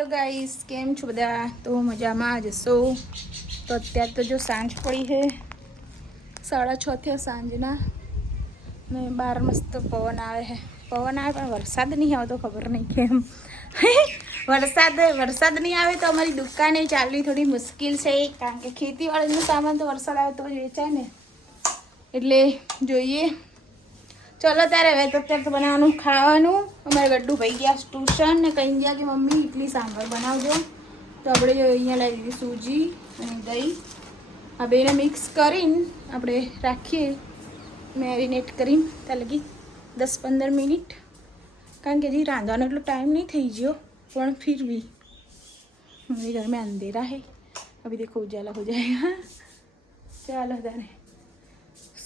Hello guys, કેમ છો બધા? તો મજામાં જશો? તો અત્યારે તો જો સાંજ પડી છે, 6:30 થયા સાંજના ને બહાર મસ્ત પવન આવે છે. પવન આવે પણ વરસાદ નહીં આવતો, ખબર નહીં કેમ. વરસાદ નહીં આવે તો અમારી દુકાને ચાલવી થોડી મુશ્કેલ છે, કારણ કે ખેતીવાડીનું સામાન તો વરસાદ આવે તો જ વેચાય ને, એટલે જોઈએ. ચલો ત્યારે હવે તો અત્યારે તો બનાવવાનું ખાવાનું. અમારે ગड्डू ભાઈ ગયા ટ્યુશન ને કહી ગયા કે મમ્મી ઇડલી સાંભર બનાવજો. તો આપણે જો અહીંયા લાવી દીધી સૂજી અને દહીં, આ બેને મિક્સ કરીને આપણે રાખીએ મેરિનેટ કરીને ત્યાં લગી 10-15 મિનિટ, કારણ કે હજી રાંધવાનો એટલો ટાઈમ નહીં થઈ ગયો, પણ फिर भी मेरे घर में अंधेरा है, अभी देखो उजाला हो जाएगा. ચાલો તારે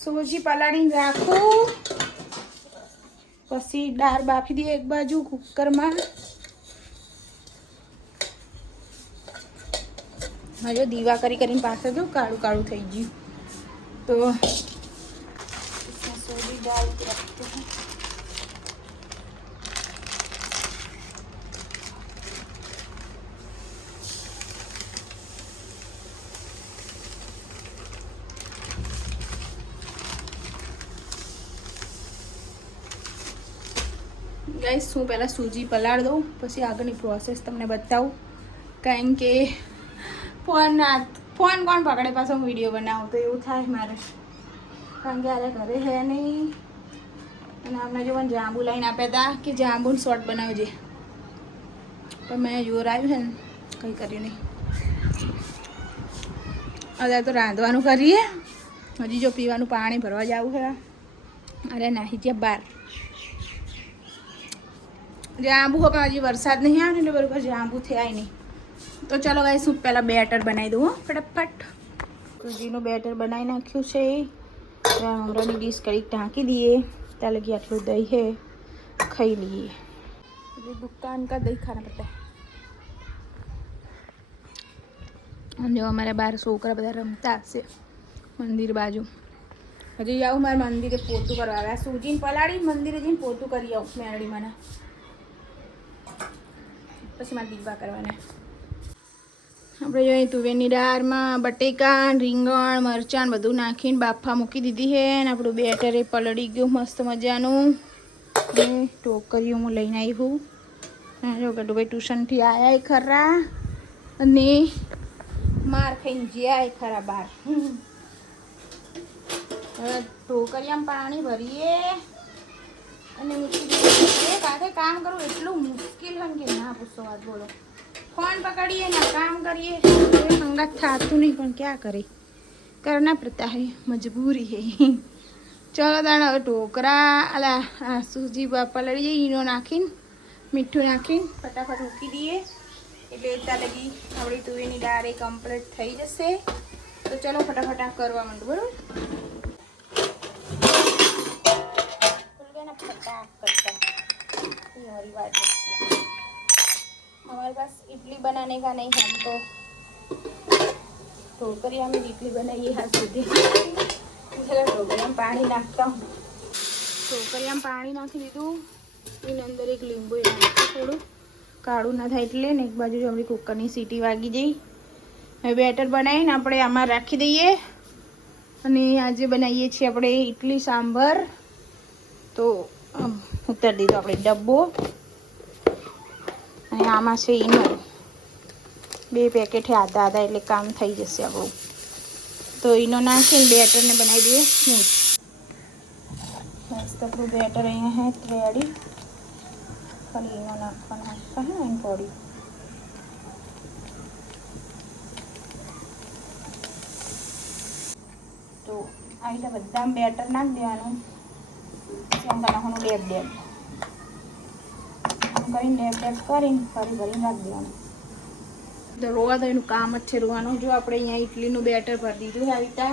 સૂજી પલાળીને રાખું, પછી દાળ બાફી દઈએ એક બાજુ કુકરમાં. જો દીવા કરીને પાછળ જો કાળું કાળું થઈ ગયું, તો સૂજી દાળ રાખते हैं. ગાઈસ હું પહેલાં સૂજી પલાળ દઉં, પછી આગળની પ્રોસેસ તમને બતાવું, કારણ કે ફોન કોણ પકડે પાછો હું વિડીયો બનાવું તો એવું થાય મારે, કારણ કે આરે ઘરે હે નહીં. અને અમને જો મને જાંબુ લઈને આપ્યા હતા કે જાંબુનું શોર્ટ બનાવજે, પણ મેં જોર આવ્યું છે ને કંઈ કર્યું નહીં. હવે તો રાંધવાનું કરીએ, હજી જો પીવાનું પાણી ભરવા જવું છે. અરે નાહી જ્યાં બહાર જાંબુ હો, પણ હજી વરસાદ નહીં આવે ને એટલે બરાબર જાંબુ થયા નહીં. તો ચાલો ગાઈસ હું પહેલાં બેટર બનાવી દઉં ફટાફટ. સૂજીનું બેટર બનાવી નાખ્યું છે, મમરાની ડીશ કરી ઢાંકી દઈએ. ત્યાં લગી આટલું દહીં છે, ખાઈ લઈએ. દુકાન કા દહીં ખાના પડતા. અને જો અમારે બહાર છોકરા બધા રમતા હશે મંદિર બાજુ. હજી આવું મારે મંદિરે પોતું કરવા આવ્યા, સૂજીને પલાળી મંદિરે જઈને પોતું કરી આવું મેરડીમાં, પછી મારે દીવા કરવાના. આપણે જોઈએ તુવેરની દાળમાં બટેકા, રીંગણ, મરચાં બધું નાખીને બાફા મૂકી દીધી છે. અને આપણું બેટર એ પલળી ગયું મસ્ત મજાનું. ટોકરીઓ હું લઈને આવી હું. જો ગડુભાઈ ટ્યુશનથી આવ્યા ખરા, અને માર ખાઈને જ્યાં ખરા બહાર. ટોકરીયામાં પાણી ભરીએ અને મૂકી દીધું. કાંઠે કામ કરવું એટલું મુશ્કેલ હોય કે ના પૂછો વાત. બોલો, ફોન પકડીએ ના કામ કરીએ, સંગાત થતું નહીં, પણ ક્યાં કરે, કરના પડતા હે, મજબૂરી હે. ચલો તાણ હવે ઢોકરા આ સૂજી પલળી જઈએ, ઈનો નાખીને મીઠું નાખીને ફટાફટ મૂકી દઈએ, એટલે ત્યાં લગી આપણી તુવેરની દાળ એ કમ્પ્લીટ થઈ જશે. તો ચલો ફટાફટ આ કરવા માંડું, બરાબર. हमारे पास इडली बनाने का नहीं है, हम तो टोकरिया में इडली बनाइए हाथ सीधे. चलो टोकरिया में पानी नाखता हूँ. टोकरिया में पानी नाखी दीधું. એની અંદર એક લીંબુ નાખી, થોડું કાળું ના થાય એટલે. ને એક બાજુ જો આપણી કુકરની સીટી વાગી જઈ. હવે બેટર બનાવીને આપણે આમાં રાખી દઈએ. અને આજે બનાવીએ છીએ આપણે ઇડલી સાંભર. તો ઉતારી દીધો આપણે ડબ્બો, અને આમાં છે ઈનો 2 પેકેટ છે, આધા એટલે કામ થઈ જશે આપણું. તો ઈનો નાખીને બેટરને બનાવી દઈએ સ્મૂથ. મસ્ત આપણું બેટર અહીંયા હે રેડી. ખાલી ઈનો નાખવાના હે એની પોડી. તો આ રીતે બધા બેટર નાખી દેવાનું. એમ નાખવાનું ડેબ કરીને ફરી ભરીને રાખી દેવાનું. તો રોવા તો એનું કામ જ છે રોવાનું. જો આપણે અહીંયા ઇડલીનું બેટર ભરી દીધું આવી રીતે,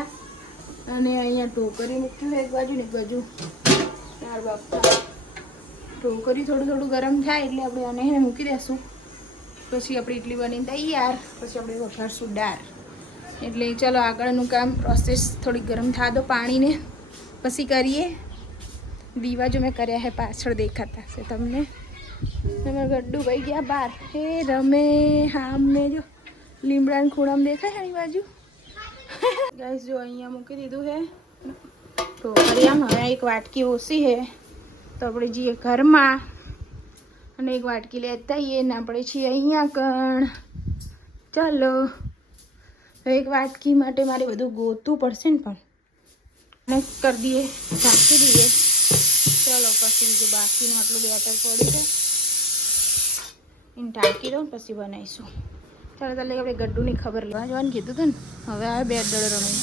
અને અહીંયા ઢોકરી મૂક્યું એક બાજુ ને એક બાજુ દાળ બાફતા. ઢોકરી થોડું ગરમ થાય એટલે આપણે આને મૂકી દઈશું. પછી આપણી ઇડલી બનીને તૈયાર. પછી આપણે વઘારશું દાળ. એટલે ચલો આગળનું કામ પ્રોસેસ થોડી ગરમ થવા દો પાણીને, પછી કરીએ. દીવા જો મેં કર્યા હે પાછળ દેખાતા હશે તમને. તમારા ગડ્ડુ ભાઈ ગયા બહાર. હે રમે હા મેં જો લીમડાની ખૂણામાં દેખાય છે એની બાજુ. ગાઈસ જો અહીંયા મૂકી દીધું છે તો કરીઆમાં. હવે એક વાટકી ઓછી છે તો આપણે જઈએ ઘરમાં અને એક વાટકી લેતા આવીએ ને આપણે છીએ અહીંયા કણ. ચાલો એક વાટકી માટે મારે બધું ગોતવું પડશે ને પણ મિક્સ કરી દઈએ, ઢાંકી દઈએ. ચાલો પછી બીજું બાકીનું આટલું બેટર પડ્યું છે એને ઢાંકી દઉં પછી બનાવીશું. ચાલો તાલે આપણે ગડ્ડુની ખબર લેવા જવાનું કીધું હતું ને. હવે આવે બે દડો રમી.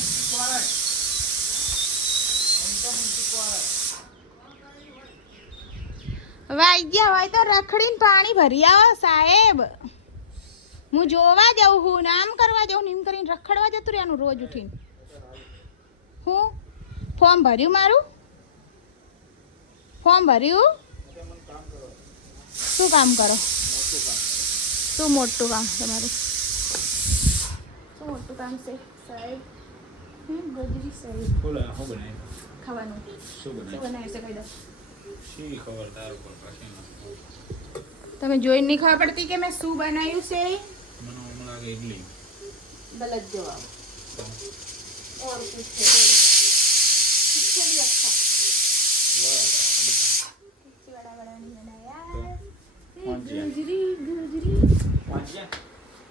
હવે આવી ગયા હોય તો રખડીને પાણી ભરી આવો સાહેબ. હું જોવા જાઉં હું, નામ કરવા જાઉં, નીમ કરીને રખડવા જતું રહેવાનું રોજ ઉઠીને. હું ફોર્મ ભર્યું મારું? ફોર્મ ભર્યું? શું કામ કરો? શું મોટું કામ તમારું? શું મોટું કામ છે સાહેબ? ગોદરી સાહેબ ખાવાનું શું બનાવ્યું છે કહી દો. તમે જોઈને નહીં ખબર પડતી કે મેં શું બનાવ્યું છે? गलत जवाब और कुछ है इससे भी अच्छा इससे बड़ा बड़ा नहीं बनाया गुजरी गुजरी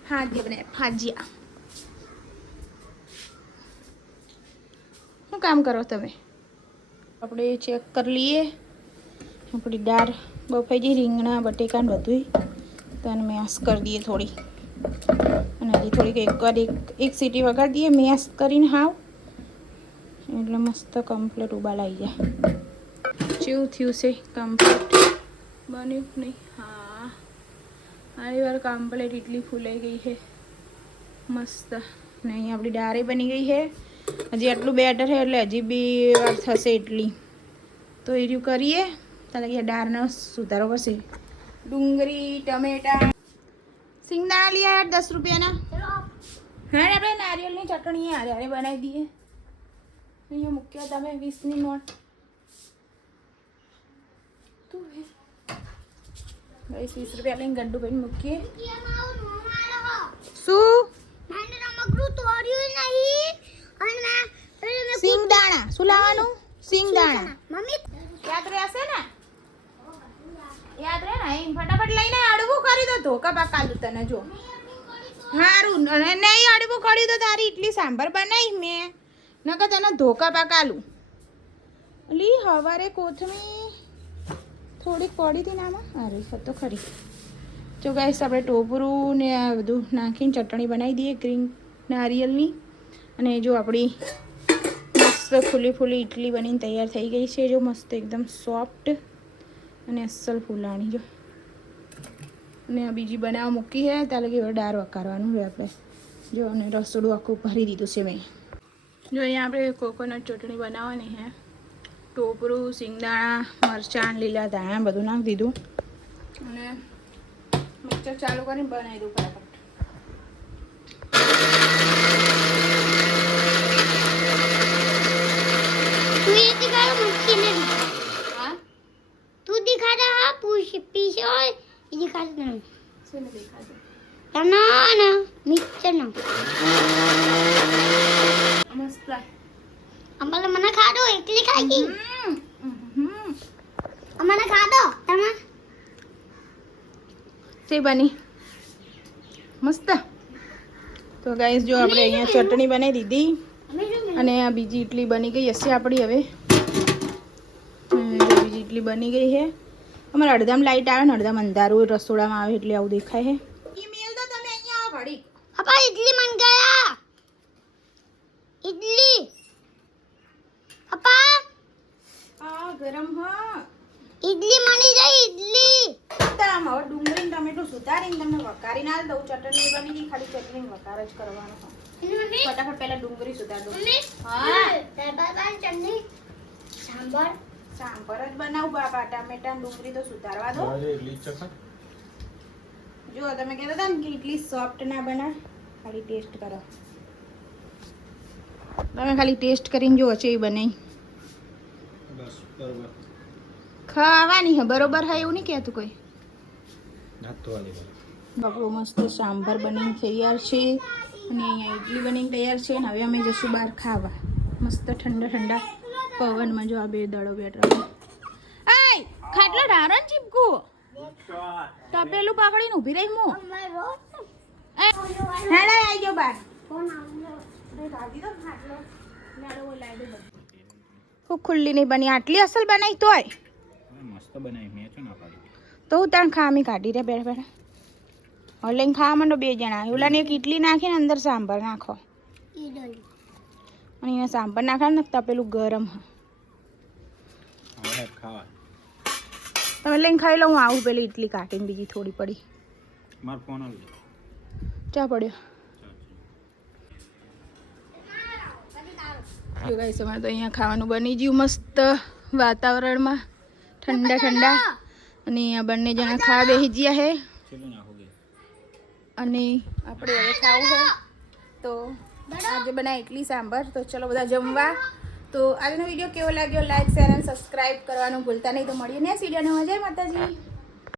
हाँ जी बनाया फाजिया. શું કામ કરો તમે? આપણે ચેક કરી લઈએ આપણી દાળ બફાઈ ગઈ. રીંગણા બટેકા ને બધું તો એને મેશ કરી દઈએ થોડી અને હજી થોડીક એક સીટી વગાડી દઈએ મેશ કરીને હાવ એટલે મસ્ત કમ્પ્લીટ ઉબાલ આવી જાય. જેવું થયું છે કમ્પ્લીટ બન્યું નહીં? હા આની વાર કમ્પ્લીટ ઇડલી ફૂલાઈ ગઈ છે મસ્ત. ને અહીં આપણી દાળ બની ગઈ છે. હજી આટલું બેટર છે એટલે હજી બી વાર થશે એટલી. તો એ રહ્યું કરીએ તારે કે દાળનો સુધારો કરશે. ડુંગળી ટમેટા સિંગદાણા લઈ આવ્યા 10 રૂપિયાના. હા આપણે નારિયેળની ચટણી હારે બનાવી દઈએ. અહીંયા મૂક્યા તમે 20ની નોટ. તું 20 રૂપિયા લઈને ગડ્ડુ ભાઈને મૂકીએ. શું સિંગદાણા શું લાવવાનું? સિંગદાણા યાદ રહેશે ને? યાદ રહે ને? ફટાફટ લઈને અડવું કરી દો. ધોકા પાકાલું તને જો સારું નહીં અડવું કર્યું તો તારી ઇડલી સાંભાર બનાવી મેં નકર તને ધોકા પાકાલું. લી હવારે કોથમી થોડીક પડી હતી ને આમાં. અરે તો ખરી. જો ગાઈસ આપણે ટોપરું ને આ બધું નાખીને ચટણી બનાવી દઈએ ગ્રીન નારિયેળની. અને જો આપણી મસ્ત ફૂલી ફૂલી ઇડલી બનીને તૈયાર થઈ ગઈ છે. જો મસ્ત એકદમ સોફ્ટ અને અસલ ફૂલાણી. જો અને આ બીજી બનાવવા મૂકી છે ત્યારે કે દાળ વકારવાનું હોય આપણે. જો અને રસોડું આખું ભરી દીધું છે મેં. જો અહીંયા આપણે કોકોનટ ચટણી બનાવવાની છે. ટોપરું સિંગદાણા મરચાં લીલા ધાણા બધું નાખી દીધું અને મિક્સર ચાલુ કરીને બનાવી દઉં ફટાફટ. મને ખાધો એકલી ખાઈ મને ખાધો તમે તે બની મસ્ત. તો ગાઈસ જો આપણે અહીંયા ચટણી બનાવી દીધી અને આ બીજી ઇડલી બની ગઈ હશે આપણી. હવે બીજી ઇડલી બની ગઈ છે. અમારે અડધામ લાઈટ આવે ને અડધામ અંધારું રસોડામાં આવે એટલે આવું દેખાય છે. ઈમેલ તો તમે અહીંયા આવો ઘડી. પાપા ઇડલી બન ગયા. ઇડલી પાપા આ ગરમ હા ઇડલી મળી જાય. ઇડલી તમ હવે ડુંગળી ટમેટું સુધારીને તમને વઘારીને આલ દઉં. ચટણી બની ગઈ, ખાલી ચટણી વઘાર જ કરવાનો. ફટાફટ પહેલા ડુંગળી સુધાર દો. હા ચટણી સાંભાર સાંભાર જ બનાવું બાપા. ટામેટા ડુંગળી તો સુધારવા દો. જો તમે કહેતા હતા ને કે ઇડલી સોફ્ટ ના બના, ખાલી ટેસ્ટ કરો. તમે ખાલી ટેસ્ટ કરીને જુઓ છે એ બનાવી ખાવાની હે બરોબર હે એવું નહીં કહેતું કોઈ. આપણું મસ્ત સાંભાર બનીને તૈયાર છે અને અહીંયા ઇડલી બનીને તૈયાર છે અને હવે અમે જઈશું બહાર ખાવા મસ્ત ઠંડા ઠંડા પવનમાં. જો આ બે દડો બેઠા આય ખાટલો ઢારણ ચીપકું તપેલું પકડીને ઊભી રહી હું હેડા આવી ગયો બાર હું ખુલ્લી નહીં બની આટલી અસલ બનાવી તોય મસ્ત બનાવી મેં છો ના પાડી તો હું તાણ ખામી કાઢી રહ્યા બેઠા બેઠા હવે લઈને ખાવા માંડો બે જણા ઓલાને એક ઇડલી નાખીને અંદર સાંભાર નાખો અને એને સાંભાર નાખે ને તપેલું ગરમ હવે ખાવા તમે લઈને ખાઈ લો હું આવું પેલી ઇડલી કાઢીને બીજી થોડી પડી મારો ફોન આવી ચા પડ્યો જો ગાઈસ અમારે તો અહીંયા ખાવાનું બની ગયું મસ્ત વાતાવરણમાં ઠંડા ઠંડા અને અહીંયા બંને જણા ખાવા બેસી ગયા છે ચલો ના હોગે અને આપણે હવે ખાવું છે તો આજે બનાવી ઇડલી સાંભાર તો ચલો બધા જમવા. તો આજનો વિડીયો કેવો લાગ્યો લાઈક શેર અને સબસ્ક્રાઈબ કરવાનું ભૂલતા નહીં. તો મળીએ નેક્સ્ટ વિડીયોમાં. જય માતાજી.